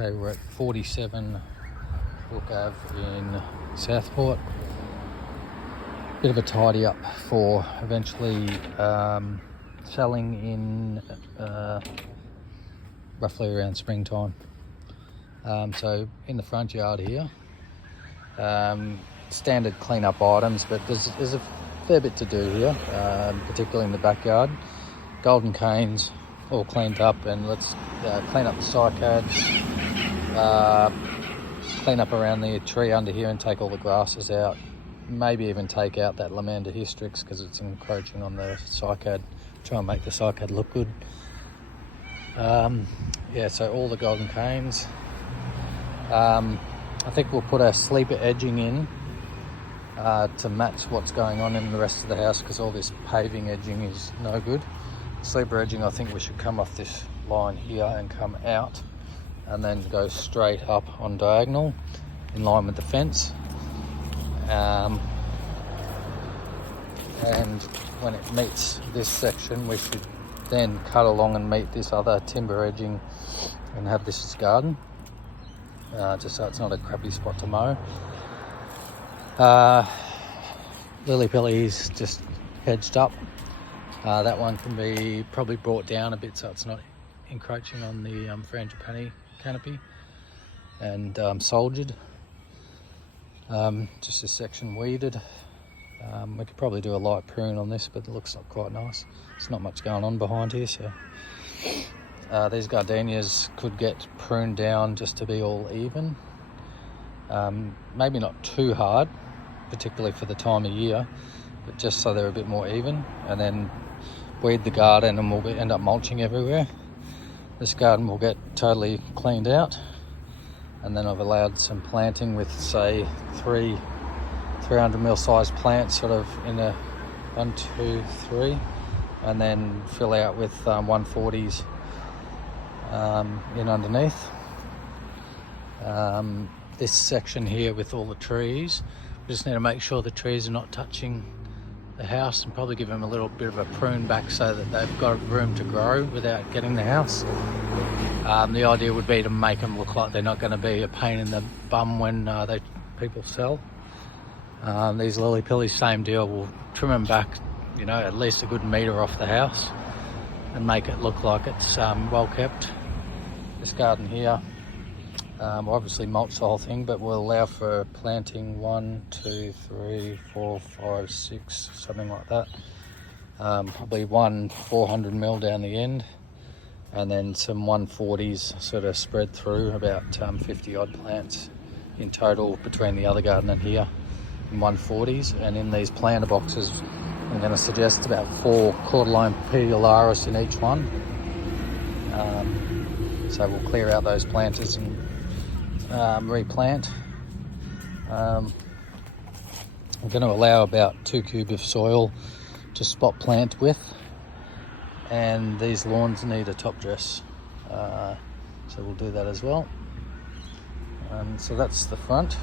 Okay, we're at 47 Brook Ave in Southport. Bit of a tidy up for eventually selling in roughly around springtime. So in the front yard here, standard clean-up items, but there's a fair bit to do here, particularly in the backyard. Golden canes all cleaned up, and let's clean up the cycads, clean up around the tree under here and take all the grasses out. Maybe even take out that Lamander hystrix because it's encroaching on the cycad. Try and make the cycad look good. Yeah, so all the golden canes. I think we'll put our sleeper edging in to match what's going on in the rest of the house, because all this paving edging is no good. Sleeper edging, I think we should come off this line here and come out and then go straight up on diagonal in line with the fence. And when it meets this section, we should then cut along and meet this other timber edging and have this as garden, just so it's not a crappy spot to mow. Lily pillies just hedged up. That one can be probably brought down a bit so it's not encroaching on the frangipani canopy, and soldiered. Just this section weeded. We could probably do a light prune on this, but it looks not quite nice. There's not much going on behind here, so these gardenias could get pruned down just to be all even. Maybe not too hard, particularly for the time of year, but just so they're a bit more even, and then weed the garden and we'll end up mulching everywhere. This garden will get totally cleaned out, and then I've allowed some planting with, say, 300mm size plants, sort of in a 1, 2, 3, and then fill out with 140s in underneath. This section here with all the trees, we just need to make sure the trees are not touching the house, and probably give them a little bit of a prune back so that they've got room to grow without getting the house. The idea would be to make them look like they're not going to be a pain in the bum when people sell. These lily pillies, same deal. We'll trim them back, at least a good metre off the house and make it look like it's well kept. This garden here, we'll obviously mulch the whole thing, but we'll allow for planting 1, 2, 3, 4, 5, 6, something like that. Probably one 400mm down the end, and then some 140s sort of spread through, about 50 odd plants in total between the other garden and here, and 140s. And in these planter boxes, I'm going to suggest about 4 cordyline pedularis in each one. So we'll clear out those planters and replant. I'm going to allow about 2 cubes of soil to spot plant with, and these lawns need a top dress, so we'll do that as well. So that's the front.